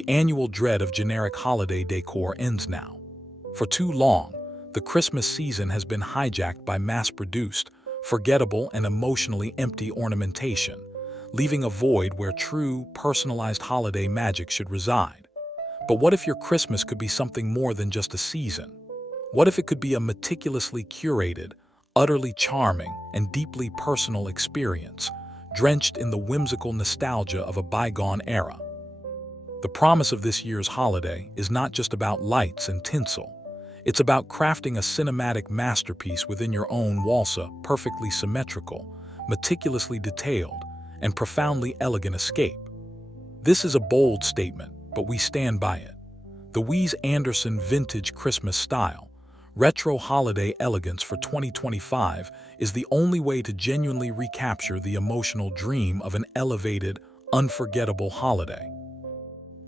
The annual dread of generic holiday decor ends now. For too long, the Christmas season has been hijacked by mass-produced, forgettable, and emotionally empty ornamentation, leaving a void where true, personalized holiday magic should reside. But what if your Christmas could be something more than just a season? What if it could be a meticulously curated, utterly charming, and deeply personal experience, drenched in the whimsical nostalgia of a bygone era? The promise of this year's holiday is not just about lights and tinsel. It's about crafting a cinematic masterpiece within your own walsa, perfectly symmetrical, meticulously detailed, and profoundly elegant escape. This is a bold statement, but we stand by it. The Wes Anderson Vintage Christmas Style, Retro Holiday Elegance for 2025 is the only way to genuinely recapture the emotional dream of an elevated, unforgettable holiday.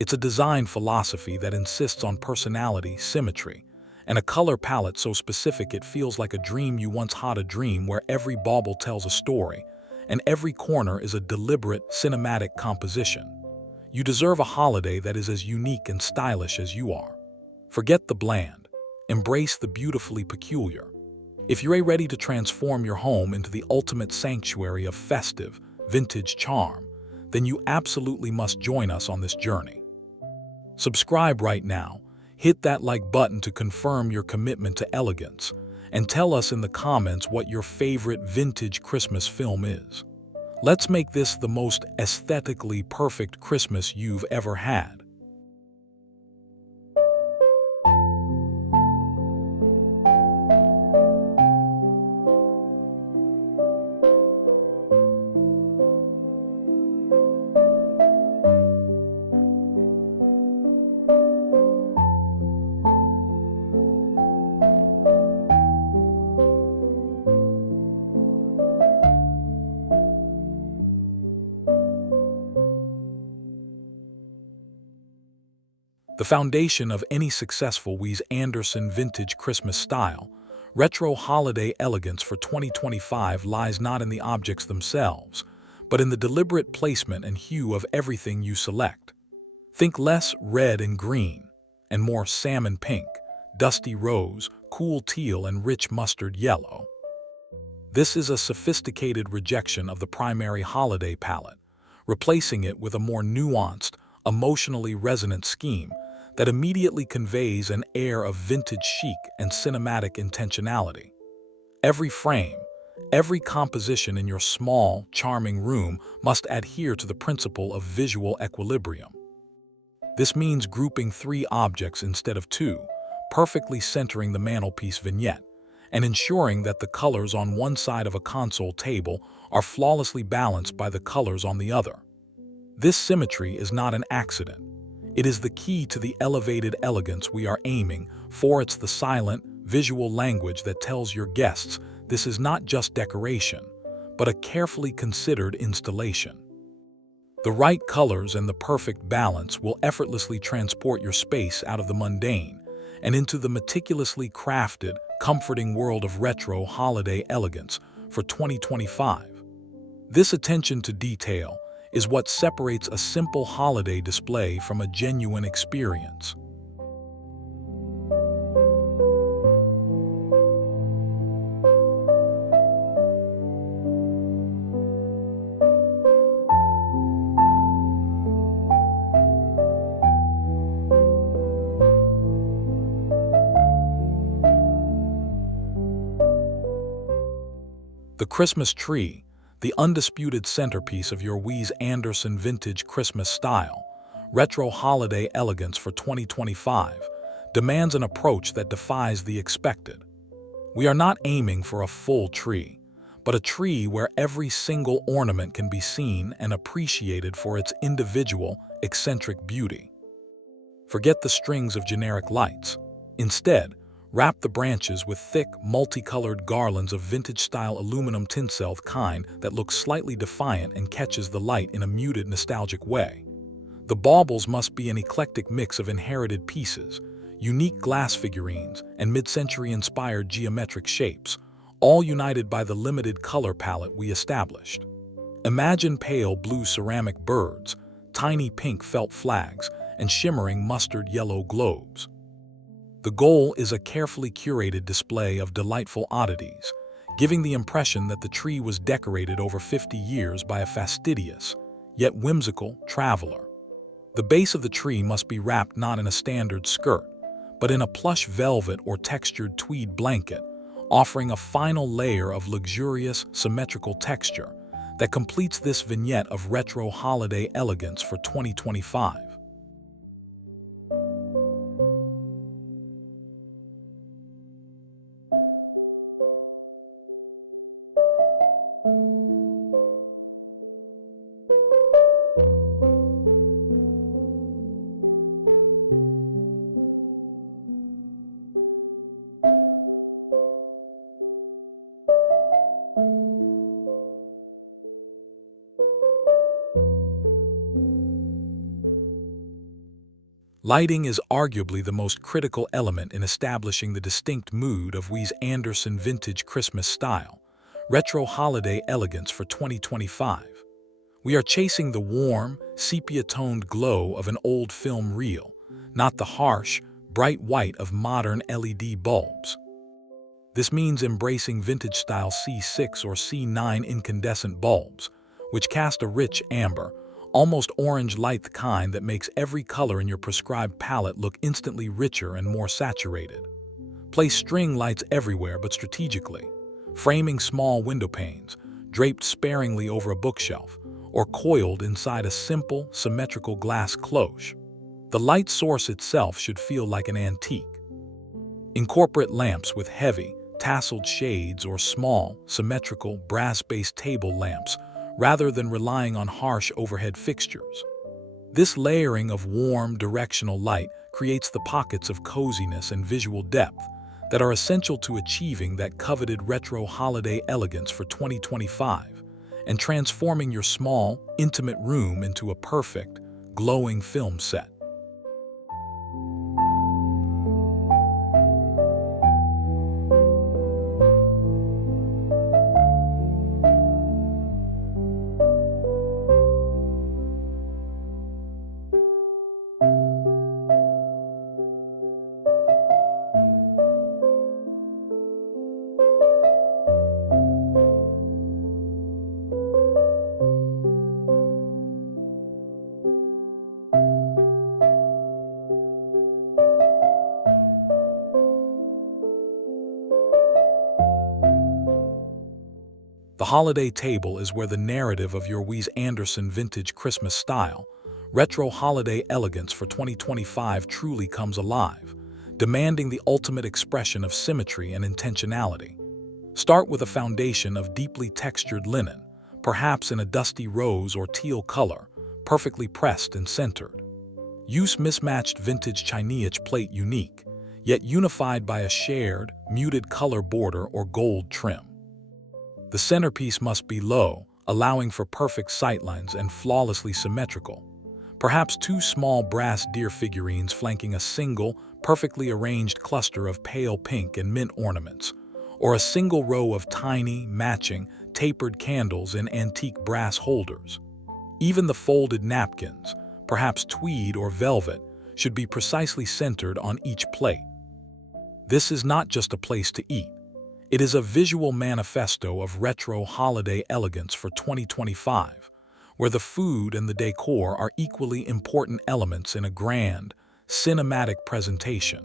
It's a design philosophy that insists on personality, symmetry, and a color palette so specific it feels like a dream you once had, a dream where every bauble tells a story, and every corner is a deliberate, cinematic composition. You deserve a holiday that is as unique and stylish as you are. Forget the bland. Embrace the beautifully peculiar. If you're ready to transform your home into the ultimate sanctuary of festive, vintage charm, then you absolutely must join us on this journey. Subscribe right now, hit that like button to confirm your commitment to elegance, and tell us in the comments what your favorite vintage Christmas film is. Let's make this the most aesthetically perfect Christmas you've ever had. The foundation of any successful Wes Anderson Vintage Christmas Style, Retro Holiday Elegance for 2025 lies not in the objects themselves, but in the deliberate placement and hue of everything you select. Think less red and green, and more salmon pink, dusty rose, cool teal, and rich mustard yellow. This is a sophisticated rejection of the primary holiday palette, replacing it with a more nuanced, emotionally resonant scheme that immediately conveys an air of vintage chic and cinematic intentionality. Every frame, every composition in your small, charming room must adhere to the principle of visual equilibrium. This means grouping 3 objects instead of 2, perfectly centering the mantelpiece vignette, and ensuring that the colors on one side of a console table are flawlessly balanced by the colors on the other. This symmetry is not an accident. It is the key to the elevated elegance we are aiming for. It's the silent, visual language that tells your guests this is not just decoration, but a carefully considered installation. The right colors and the perfect balance will effortlessly transport your space out of the mundane and into the meticulously crafted, comforting world of retro holiday elegance for 2025. This attention to detail is what separates a simple holiday display from a genuine experience. The Christmas tree, the undisputed centerpiece of your Wes Anderson Vintage Christmas Style, Retro Holiday Elegance for 2025, demands an approach that defies the expected. We are not aiming for a full tree, but a tree where every single ornament can be seen and appreciated for its individual, eccentric beauty. Forget the strings of generic lights. Instead, wrap the branches with thick, multicolored garlands of vintage-style aluminum tinsel, the kind that looks slightly defiant and catches the light in a muted, nostalgic way. The baubles must be an eclectic mix of inherited pieces, unique glass figurines, and mid-century-inspired geometric shapes, all united by the limited color palette we established. Imagine pale blue ceramic birds, tiny pink felt flags, and shimmering mustard yellow globes. The goal is a carefully curated display of delightful oddities, giving the impression that the tree was decorated over 50 years by a fastidious, yet whimsical, traveler. The base of the tree must be wrapped not in a standard skirt, but in a plush velvet or textured tweed blanket, offering a final layer of luxurious, symmetrical texture that completes this vignette of retro holiday elegance for 2025. Lighting is arguably the most critical element in establishing the distinct mood of Wes Anderson vintage Christmas style, retro holiday elegance for 2025. We are chasing the warm, sepia-toned glow of an old film reel, not the harsh, bright white of modern LED bulbs. This means embracing vintage-style C6 or C9 incandescent bulbs, which cast a rich amber, almost orange light, the kind that makes every color in your prescribed palette look instantly richer and more saturated. Place string lights everywhere but strategically, framing small window panes, draped sparingly over a bookshelf, or coiled inside a simple, symmetrical glass cloche. The light source itself should feel like an antique. Incorporate lamps with heavy, tasseled shades or small, symmetrical, brass-based table lamps rather than relying on harsh overhead fixtures. This layering of warm, directional light creates the pockets of coziness and visual depth that are essential to achieving that coveted retro holiday elegance for 2025 and transforming your small, intimate room into a perfect, glowing film set. The holiday table is where the narrative of your Wes Anderson vintage Christmas style, retro holiday elegance for 2025 truly comes alive, demanding the ultimate expression of symmetry and intentionality. Start with a foundation of deeply textured linen, perhaps in a dusty rose or teal color, perfectly pressed and centered. Use mismatched vintage Chinese plate unique, yet unified by a shared, muted color border or gold trim. The centerpiece must be low, allowing for perfect sightlines and flawlessly symmetrical. Perhaps two small brass deer figurines flanking a single, perfectly arranged cluster of pale pink and mint ornaments, or a single row of tiny, matching, tapered candles in antique brass holders. Even the folded napkins, perhaps tweed or velvet, should be precisely centered on each plate. This is not just a place to eat. It is a visual manifesto of retro holiday elegance for 2025, where the food and the decor are equally important elements in a grand, cinematic presentation.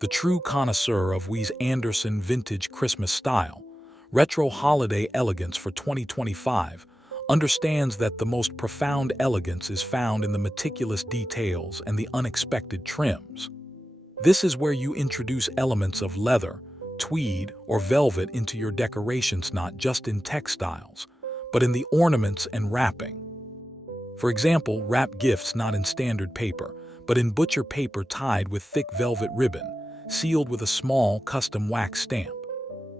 The true connoisseur of Wes Anderson vintage Christmas style, retro holiday elegance for 2025, understands that the most profound elegance is found in the meticulous details and the unexpected trims. This is where you introduce elements of leather, tweed, or velvet into your decorations, not just in textiles, but in the ornaments and wrapping. For example, wrap gifts not in standard paper, but in butcher paper tied with thick velvet ribbon, sealed with a small custom wax stamp.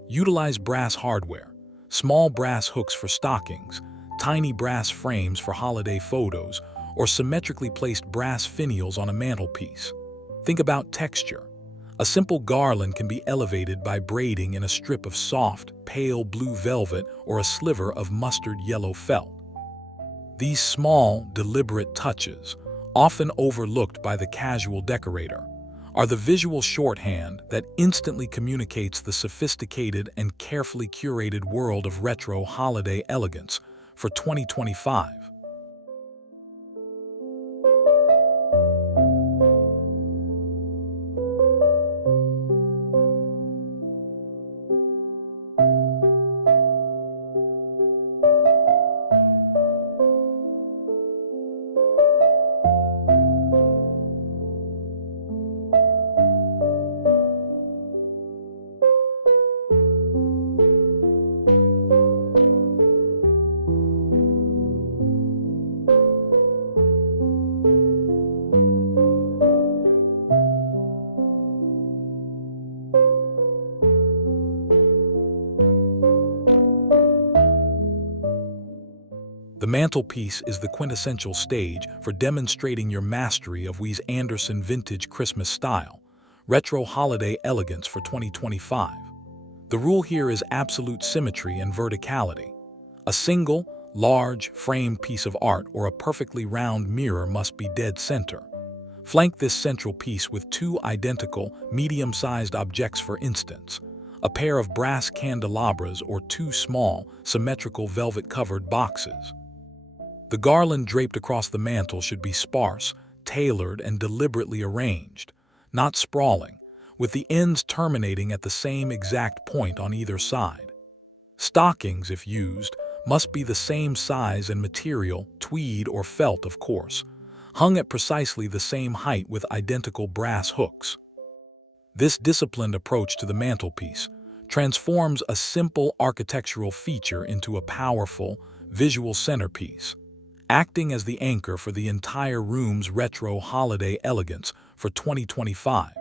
Utilize brass hardware, small brass hooks for stockings, tiny brass frames for holiday photos, or symmetrically placed brass finials on a mantelpiece. Think about texture. A simple garland can be elevated by braiding in a strip of soft, pale blue velvet or a sliver of mustard yellow felt. These small, deliberate touches, often overlooked by the casual decorator, are the visual shorthand that instantly communicates the sophisticated and carefully curated world of retro holiday elegance for 2025. The mantelpiece is the quintessential stage for demonstrating your mastery of Wes Anderson vintage Christmas style, retro holiday elegance for 2025. The rule here is absolute symmetry and verticality. A single, large, framed piece of art or a perfectly round mirror must be dead center. Flank this central piece with two identical, medium-sized objects, for instance, a pair of brass candelabras or two small, symmetrical velvet-covered boxes. The garland draped across the mantel should be sparse, tailored, and deliberately arranged, not sprawling, with the ends terminating at the same exact point on either side. Stockings, if used, must be the same size and material, tweed or felt of course, hung at precisely the same height with identical brass hooks. This disciplined approach to the mantelpiece transforms a simple architectural feature into a powerful, visual centerpiece, acting as the anchor for the entire room's retro holiday elegance for 2025.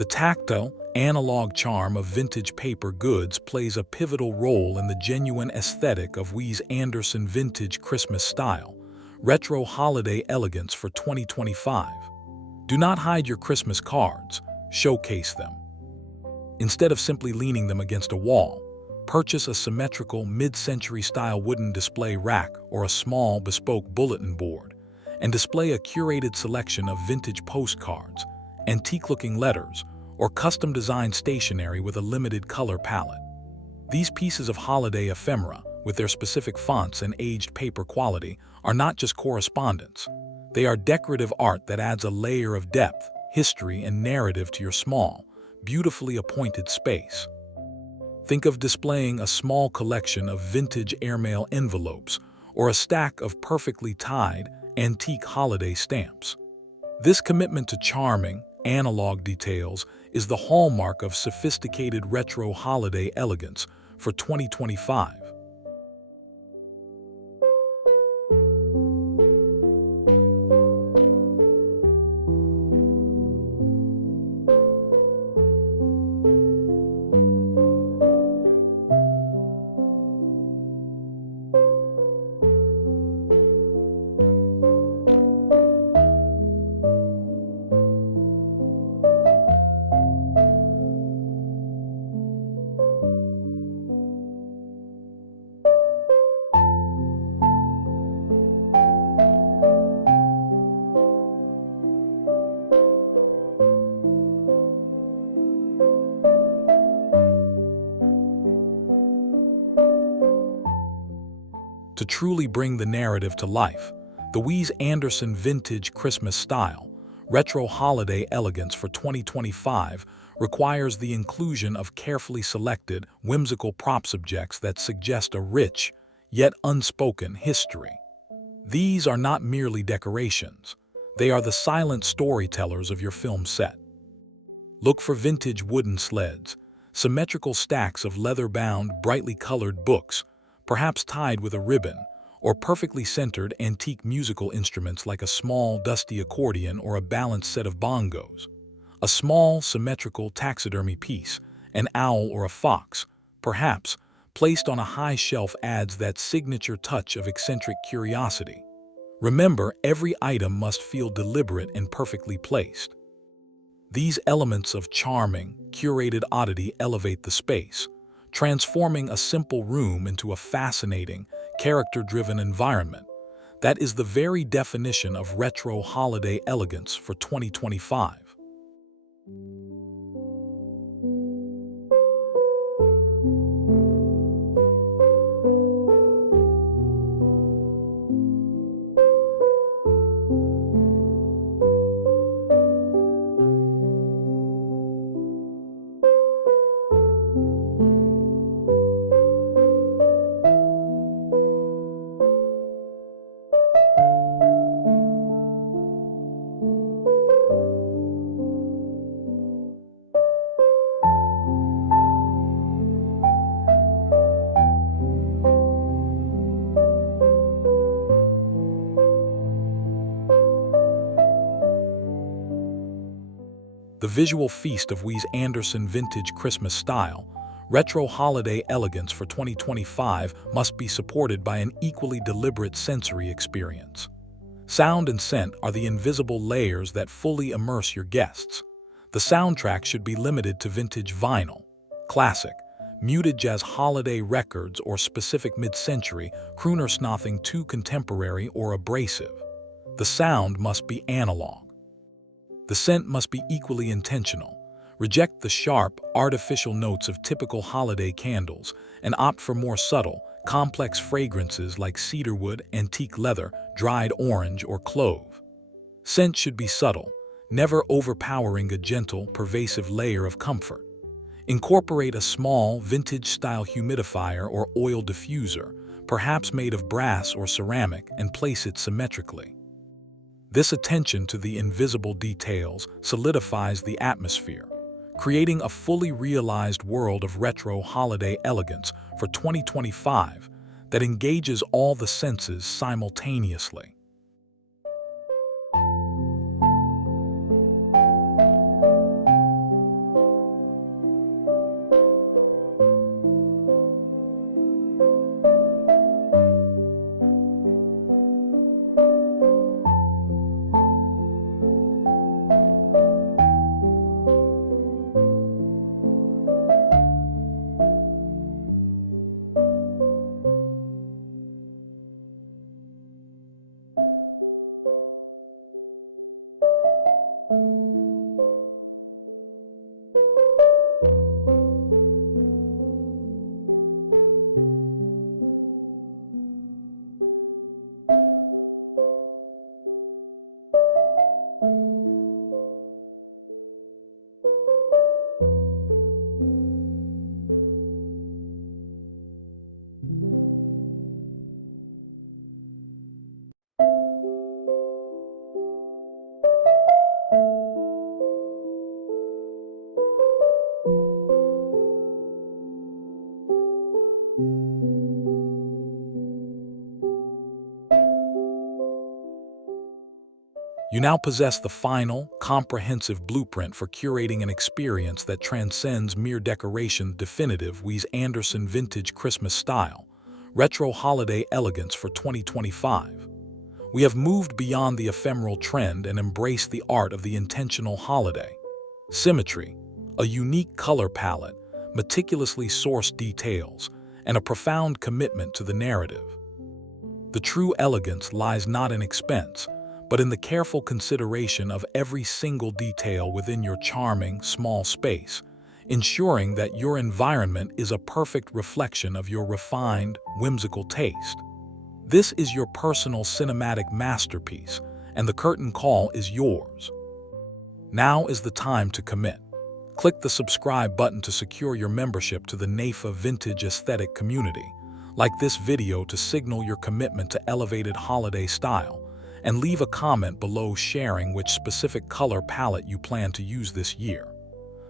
The tactile, analog charm of vintage paper goods plays a pivotal role in the genuine aesthetic of Wes Anderson vintage Christmas style, retro holiday elegance for 2025. Do not hide your Christmas cards, showcase them. Instead of simply leaning them against a wall, purchase a symmetrical mid-century style wooden display rack or a small bespoke bulletin board, and display a curated selection of vintage postcards, antique-looking letters, or custom-designed stationery with a limited color palette. These pieces of holiday ephemera, with their specific fonts and aged paper quality, are not just correspondence. They are decorative art that adds a layer of depth, history, and narrative to your small, beautifully appointed space. Think of displaying a small collection of vintage airmail envelopes or a stack of perfectly tied, antique holiday stamps. This commitment to charming, analog details is the hallmark of sophisticated retro holiday elegance for 2025. To truly bring the narrative to life, the Wes Anderson Vintage Christmas Style, Retro Holiday Elegance for 2025 requires the inclusion of carefully selected, whimsical prop subjects that suggest a rich, yet unspoken history. These are not merely decorations. They are the silent storytellers of your film set. Look for vintage wooden sleds, symmetrical stacks of leather-bound, brightly colored books, perhaps tied with a ribbon, or perfectly centered antique musical instruments like a small, dusty accordion or a balanced set of bongos. A small, symmetrical taxidermy piece, an owl or a fox, perhaps, placed on a high shelf adds that signature touch of eccentric curiosity. Remember, every item must feel deliberate and perfectly placed. These elements of charming, curated oddity elevate the space, transforming a simple room into a fascinating, character-driven environment. That is the very definition of retro holiday elegance for 2025. The visual feast of Wes Anderson Vintage Christmas Style, Retro Holiday Elegance for 2025 must be supported by an equally deliberate sensory experience. Sound and scent are the invisible layers that fully immerse your guests. The soundtrack should be limited to vintage vinyl, classic, muted jazz holiday records or specific mid-century, crooners nothing too contemporary or abrasive. The sound must be analog. The scent must be equally intentional. Reject the sharp, artificial notes of typical holiday candles and opt for more subtle, complex fragrances like cedarwood, antique leather, dried orange, or clove. Scent should be subtle, never overpowering a gentle, pervasive layer of comfort. Incorporate a small, vintage-style humidifier or oil diffuser, perhaps made of brass or ceramic, and place it symmetrically. This attention to the invisible details solidifies the atmosphere, creating a fully realized world of retro holiday elegance for 2025 that engages all the senses simultaneously. You now possess the final, comprehensive blueprint for curating an experience that transcends mere decoration. Definitive Wes Anderson Vintage Christmas Style, Retro Holiday Elegance for 2025. We have moved beyond the ephemeral trend and embraced the art of the intentional holiday. Symmetry, a unique color palette, meticulously sourced details, and a profound commitment to the narrative. The true elegance lies not in expense, but in the careful consideration of every single detail within your charming, small space, ensuring that your environment is a perfect reflection of your refined, whimsical taste. This is your personal cinematic masterpiece, and the curtain call is yours. Now is the time to commit. Click the subscribe button to secure your membership to the NAFA Vintage Aesthetic community. Like this video to signal your commitment to elevated holiday style, and leave a comment below sharing which specific color palette you plan to use this year.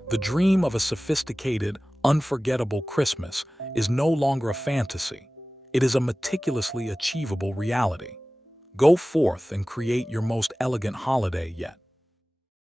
The dream of a sophisticated, unforgettable Christmas is no longer a fantasy. It is a meticulously achievable reality. Go forth and create your most elegant holiday yet.